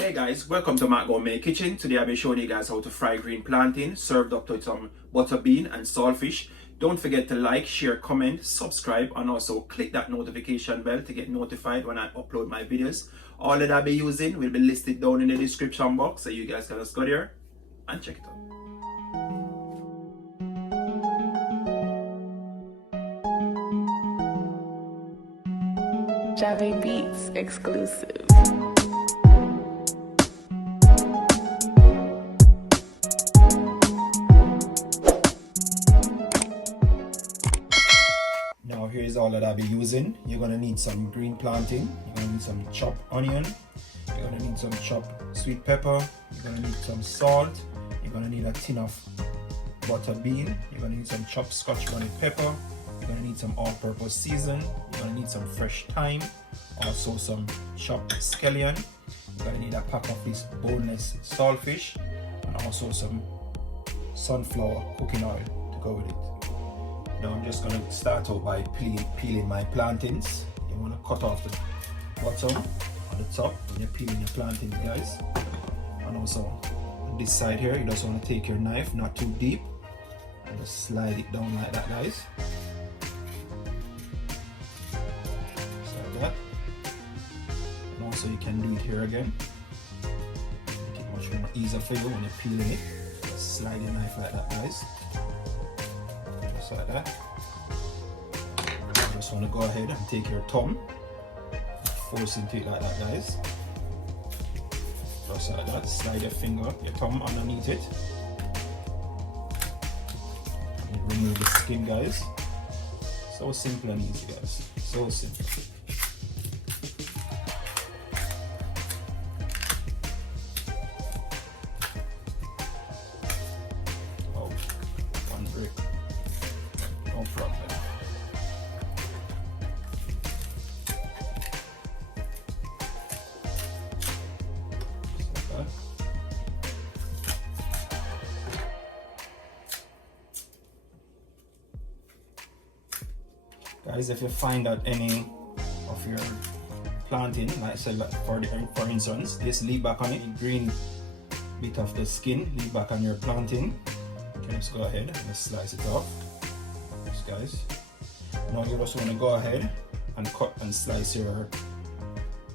Hey guys, welcome to Matt Gourmet Kitchen. Today I'll be showing you guys how to fry green plantain served up to some butter bean and saltfish. Don't forget to like, share, comment, subscribe, and also click that notification bell to get notified when I upload my videos. All that I'll be using will be listed down in the description box, so you guys can just go there and check it out. Jave Beats exclusive. Now here's all that I'll be using. You're gonna need some green plantain, you're gonna need some chopped onion, you're gonna need some chopped sweet pepper, you're gonna need some salt, you're gonna need a tin of butter bean, you're gonna need some chopped Scotch bonnet pepper, you're gonna need some all-purpose season, you're gonna need some fresh thyme, also some chopped scallion, you're gonna need a pack of this boneless saltfish, and also some sunflower cooking oil to go with it. Now I'm just gonna start out by peeling my plantains. You wanna cut off the bottom on the top when you're peeling your plantains, guys. And also on this side here, you just wanna take your knife, not too deep, and just slide it down like that, guys. Just like that. And also you can do it here again. Make it much more easier for you when you're peeling it. Just slide your knife like that, guys. Like that. You just want to go ahead and take your thumb and force into it like that, guys. Just like that. Slide your finger, your thumb underneath it. And remove the skin, guys. So simple and easy, guys. So simple. Oh, one brick. No problem. Like guys, if you find that any of your plantain, like say for instance, this leave back on it, the green bit of the skin, leave back on your plantain, you can just go ahead and just slice it off. Guys, now you just want to go ahead and cut and slice your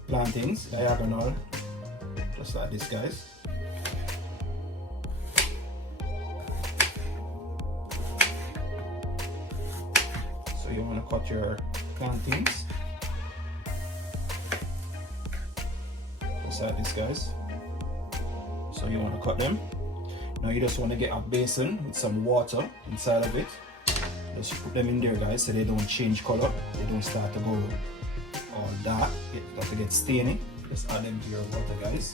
plantains diagonal, just like this, guys. So you want to cut your plantains just like this, guys. So you want to cut them. Now you just want to get a basin with some water inside of it. Just put them in there, guys, so they don't change color, they don't start to go all dark, start to get stainy. Just add them to your water, guys.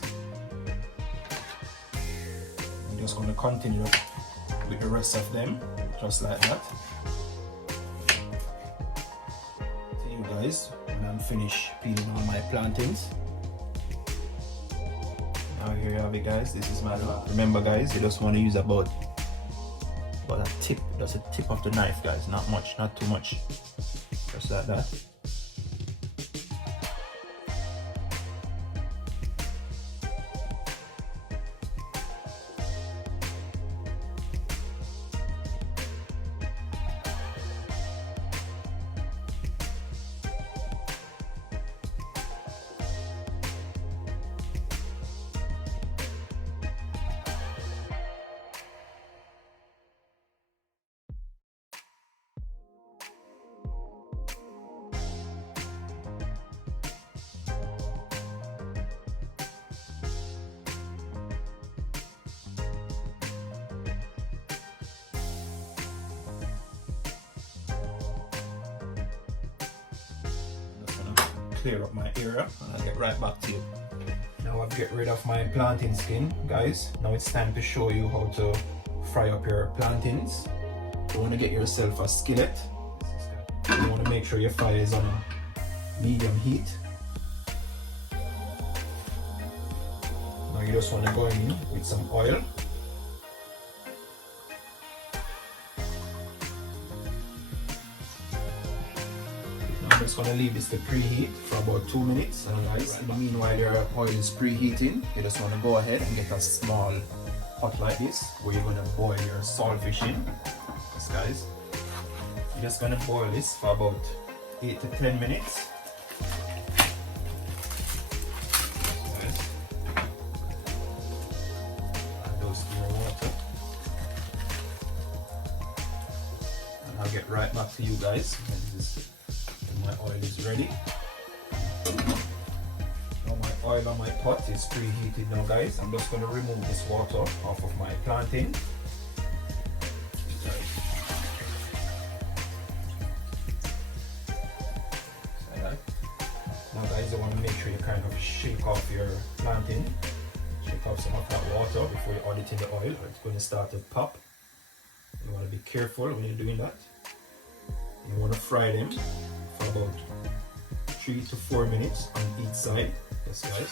I'm just going to continue with the rest of them, just like that. See you guys when I'm finished peeling all my plantains. Now here you have it, guys. This is my look. Remember, guys, you just want to use about a tip, that's a tip of the knife, guys, not much, not too much, just like that. Clear up my area and I'll get right back to you. Now I've get rid of my plantain skin, guys. Now it's time to show you how to fry up your plantains. You want to get yourself a skillet. You want to make sure your fire is on a medium heat. Now you just want to go in with some oil. just gonna leave this to preheat for about 2 minutes. And guys, in the meanwhile your oil is preheating, you just wanna go ahead and get a small pot like this where you're gonna boil your saltfish in. Yes, guys. You're just gonna boil this for about 8 to 10 minutes. Yes. Add those to your water. And I'll get right back to you guys when my oil is ready. Now my oil on my pot is preheated now, guys. I'm just going to remove this water off of my plantain. Now guys, you want to make sure you kind of shake off your plantain. Shake off some of that water before you add it in the oil, or it's going to start to pop. You want to be careful when you're doing that. You want to fry them for about 3 to 4 minutes on each side. Yes, guys.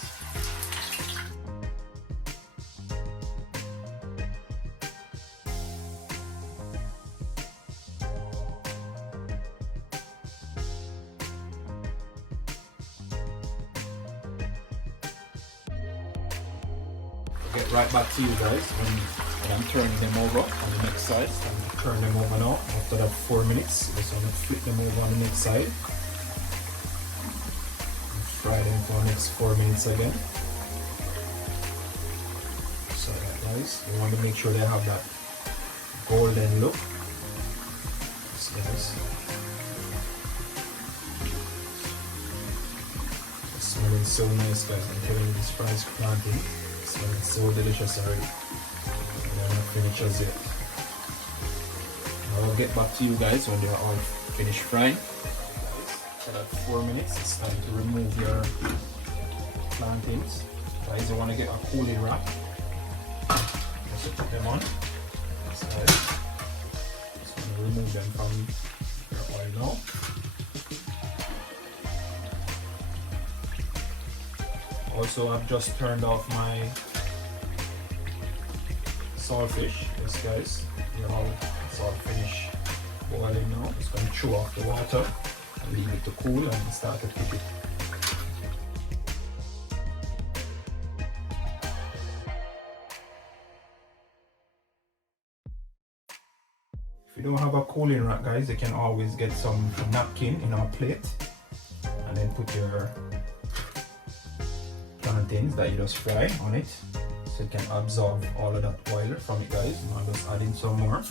Get right back to you guys when I'm turning them over on the next side. I'm turn them over now after that 4 minutes. Just want to flip them over on the next side. Fry them for the next 4 minutes again. So that guys, you want to make sure they have that golden look. Yes, guys. It's smelling so nice, guys. I'm telling you, this fried plantain is smelling so delicious already. They're not finished as yet. I'll get back to you guys when they're all finished frying. For that 4 minutes, it's time to remove your plantains. Guys, you want to get a cooling rack. Just put them on. Just want to remove them from your oil now. Also, I've just turned off my saltfish. Yes, guys, they're all finished boiling now. Just going to chew off the water and leave it to cool and start to cook it. If you don't have a cooling rack, guys, you can always get some napkin in our plate and then put your plantains that you just fry on it, so it can absorb all of that oil from it, guys. Now I'm just adding some more.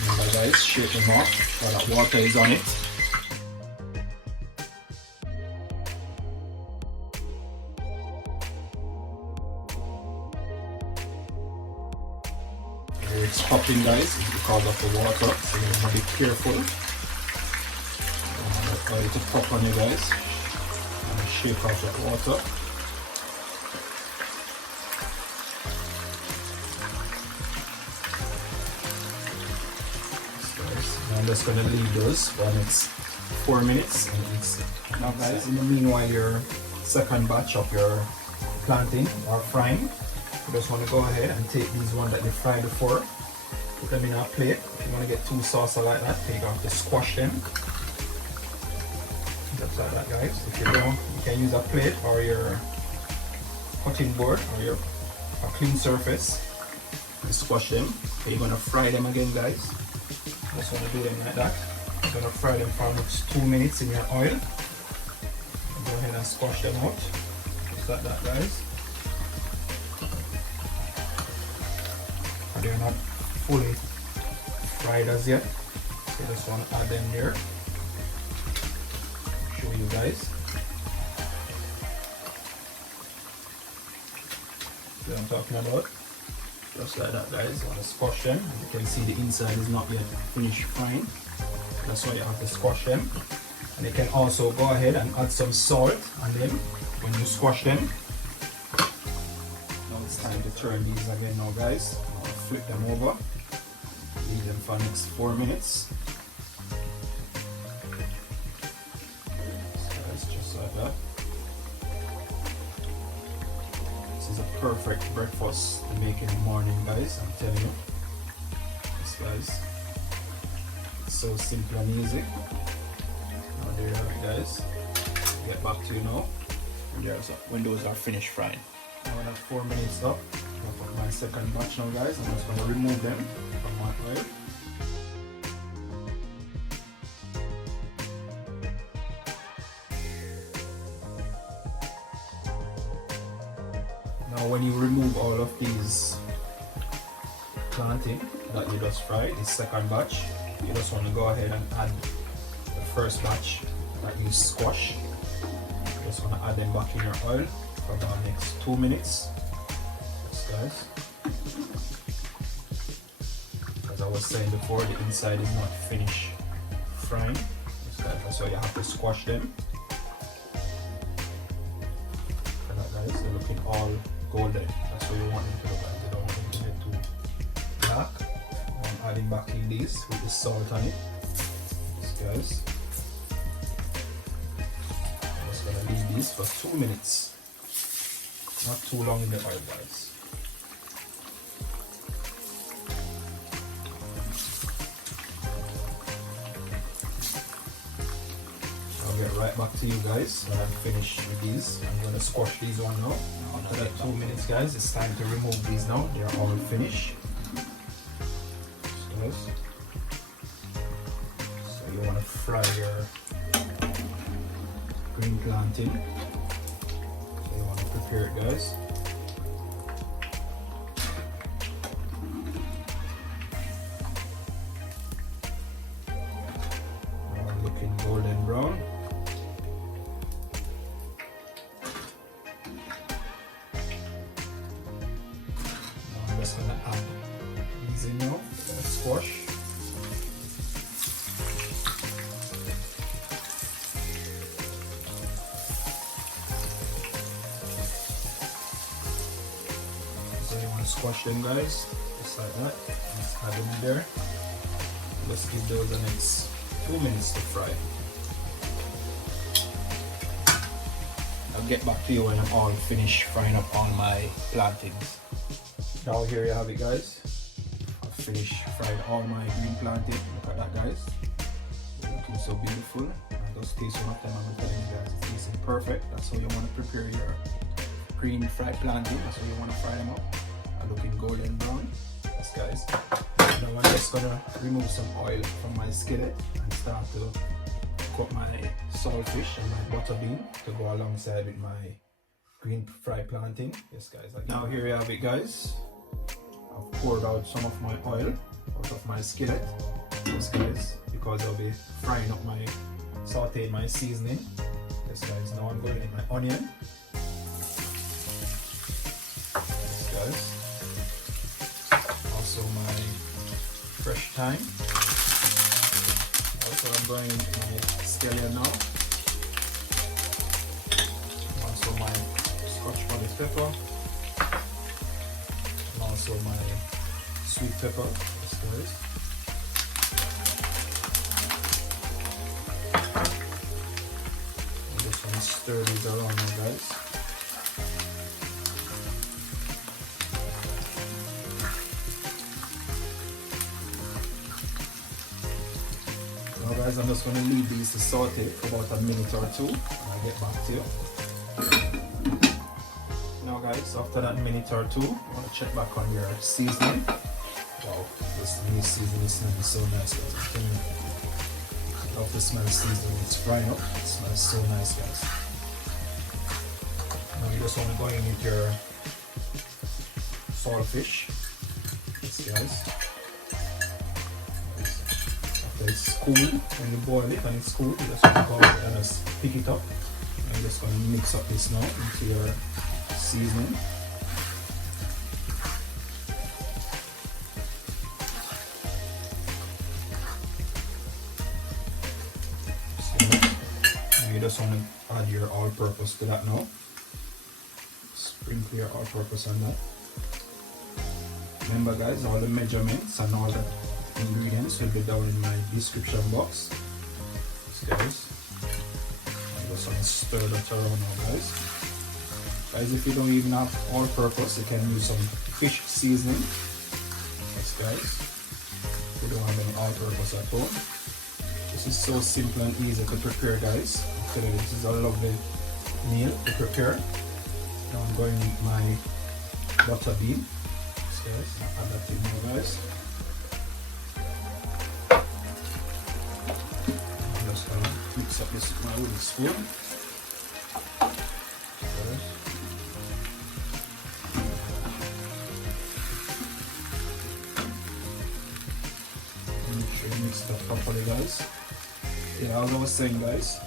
Remember, guys, shake them off so that water is on it. Where it's popping, guys, is because of the water, so you have to be careful. Oil to pop on you, guys. And shake off that water. I'm just going to leave those for the next 4 minutes. Now guys, in the meanwhile your second batch of your plantain are frying, you just want to go ahead and take these ones that you fried before, put them in a plate. If you want to get too saucy like that, you have to squash them. Just like that, guys. If you don't, you can use a plate or your cutting board or a clean surface to squash them. Okay, you're going to fry them again, guys. Just want to do them like that. I'm going to fry them for about 2 minutes in your oil. Go ahead and squash them out. Just like that, guys. They're not fully fried as yet, so I just want to add them there. Show you guys. See what I'm talking about? Just like that, guys. I want to squash them. You can see the inside is not yet finished frying. That's why you have to squash them. And you can also go ahead and add some salt on them when you squash them. Now it's time to turn these again now, guys. I'll flip them over. Leave them for the next 4 minutes. So it's just like that. This is a perfect breakfast to make in the morning, guys. I'm telling you. This, guys. It's so simple and easy. Now there you have it, guys. Get back to you now. And there's when those are finished frying. Now that's 4 minutes up. I'll put my second batch now, guys. I'm just gonna remove them from my oil. Now when you remove all of these plantain that you just fried, this second batch, you just want to go ahead and add the first batch that you squash. You just want to add them back in your oil for about the next 2 minutes. Yes, guys. As I was saying before, the inside is not finished frying. Yes, guys. That's why you have to squash them. Look at that, guys. They're looking all golden. That's what you want them to look like. They don't want them to get too black. I'm adding back in these with the salt on it. Yes, guys. I'm just gonna leave these for 2 minutes. Not too long in the oil, guys. I'll get right back to you guys when I'm finished with these. I'm gonna squash these one now. After that 2 minutes, guys, it's time to remove these now. They're all finished. So you want to fry your green plantain. So you want to prepare it, guys. Now looking golden brown. Now I'm just gonna add these in now. Squash. So you want to squash them, guys, just like that. Just add them in there. Let's give those the next 2 minutes to fry. I'll get back to you when I'm all finished frying up all my plantains. Now here you have it, guys. Finished fried all my green plantain. Look at that, guys. They're looking so beautiful. And those taste one of them, I'm telling you guys, it's tasting perfect. That's how you want to prepare your green fried plantain. That's how you want to fry them up. They're looking golden brown. Yes, guys. Now I'm just gonna remove some oil from my skillet and start to cook my saltfish and my butter bean to go alongside with my green fried plantain. Yes, guys. Now here you have it, guys. I've poured out some of my oil out of my skillet, yes, guys, because I'll be frying up my sauteing my seasoning. Yes, guys. Now I'm going in my onion. Yes, guys. Also my fresh thyme. Also I'm going in my scallion now. Also my Scotch bonnet pepper. Also my sweet pepper, yes, guys. I'm just gonna stir these around now, guys. Now, guys, I'm just gonna leave these to saute for about a minute or two, and I'll get back to you. Now, guys, after that minute or two, I want to check back on your seasoning. Wow, this new seasoning smells so nice, guys. I love the smell of seasoning. It's frying up. It smells so nice, guys. Now you just want to go in with your saltfish. Yes, guys. After it's cool, when you boil it and it's cool, you just want to go and just pick it up. And you're just going to mix up this now into your seasoning. And you just want to add your all-purpose to that now. Sprinkle your all-purpose on that. Remember, guys, all the measurements and all the ingredients will be down in my description box. Yes, guys. I just want to stir that around now, guys. Guys, if you don't even have all-purpose, you can use some fish seasoning. Yes, guys. If you don't have any all-purpose at home, This is so simple and easy to prepare, guys. I'm telling you, this is a lovely meal to prepare. Now I'm going with my butter bean. So guys, add that in now, guys. I'm just gonna mix up this with my wooden spoon. Mix that properly, guys. Yeah, as I was saying, guys,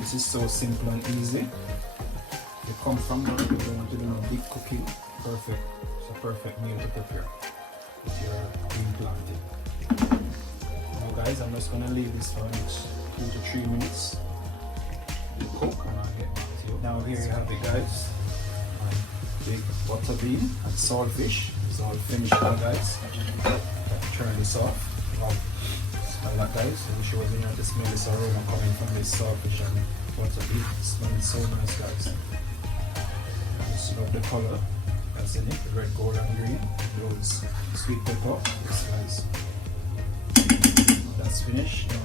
this is so simple and easy. You come from work, you don't want to do no big cooking. Perfect. It's a perfect meal to prepare with your green plantain. Now, guys, I'm just gonna leave this for the next 2 to 3 minutes to cook, and I'll get back to you. Now, here you have it, guys. My big butter bean and saltfish is all finished now, guys. Turn this off. Smell that, guys. I'm sure you know the smell this aroma coming from this saltfish and butter bean. It smells so nice, guys. I just love the color that's in it, the red, gold and green. Those sweet pepper. Yes, guys. That's finished. Now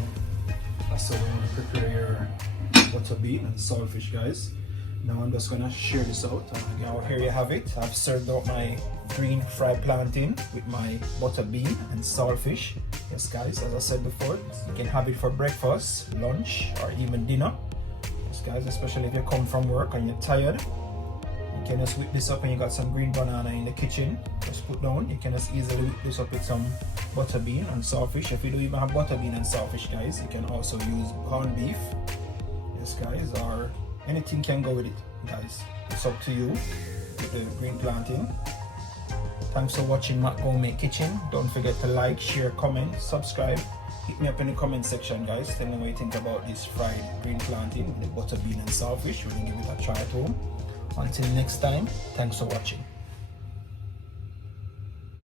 that's how you want to prepare your butter bean and saltfish, guys. Now I'm just gonna share this out. Now here you have it. I've served out my green fried plantain with my butter bean and saltfish. Yes, guys, as I said before, you can have it for breakfast, lunch, or even dinner. Yes, guys, especially if you come from work and you're tired, you can just whip this up and you got some green banana in the kitchen. Just put down. You can just easily whip this up with some butter bean and saltfish. If you don't even have butter bean and saltfish, guys, you can also use corned beef. Yes, guys, or anything can go with it, guys. It's up to you with the green plantain. Thanks for watching Matt Gourmet Kitchen. Don't forget to like, share, comment, subscribe. Hit me up in the comment section, guys. Tell me what you think about this fried green plantain with the butter bean and saltfish. We're gonna give it a try at home. Until next time, thanks for watching.